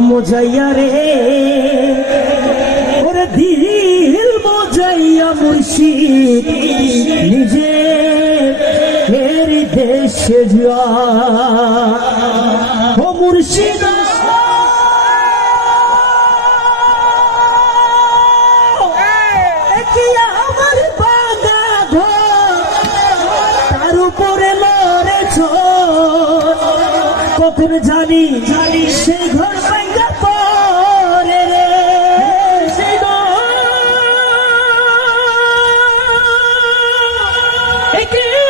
মোজাইয়া রে ওরে দিল মোজাইয়া মুর্শিদ নিজে এর দেশে যা ও মুর্শিদ আমার বাগা ঘর তার উপরে লড়েছ কখন জানি সেই ঘর ভাঙা পরে রে সেই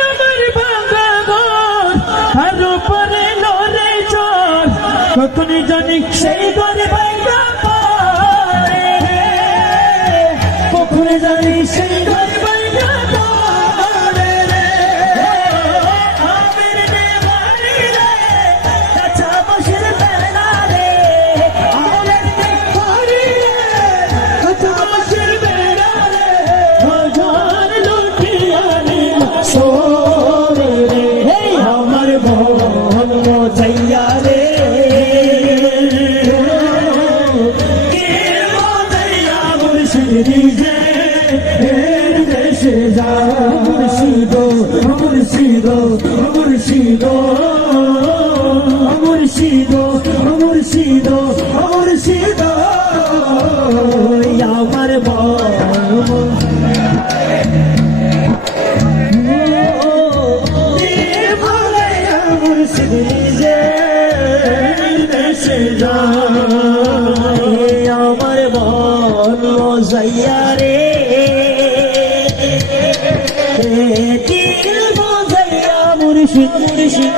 আমার বাগা ঘর তার উপরে লড়েছ কখন জানি সেই ঘর ভাঙা পরে রে কখন জানি সেই ঘর ভাঙা পরে রে আমির দেওয়ানি রে কাঁচা বসের বেলা রে আমির দেওয়ানি রে কাঁচা বসের বেলা রে হাজার লুটিয়া নিল সোরে রে আমার মন মোজাইয়া রে নিজে দেশে যা মুর্শিদ মুর্শিদ মুর্শিদ মুর্শিদ মুর্শিদ মুর্শিদ আমার মুর্শিদ নিজে দেশে যা আমার মন মোজাইয়া রে দিল মোজাইয়া মুর্শিদ মুর্শিদ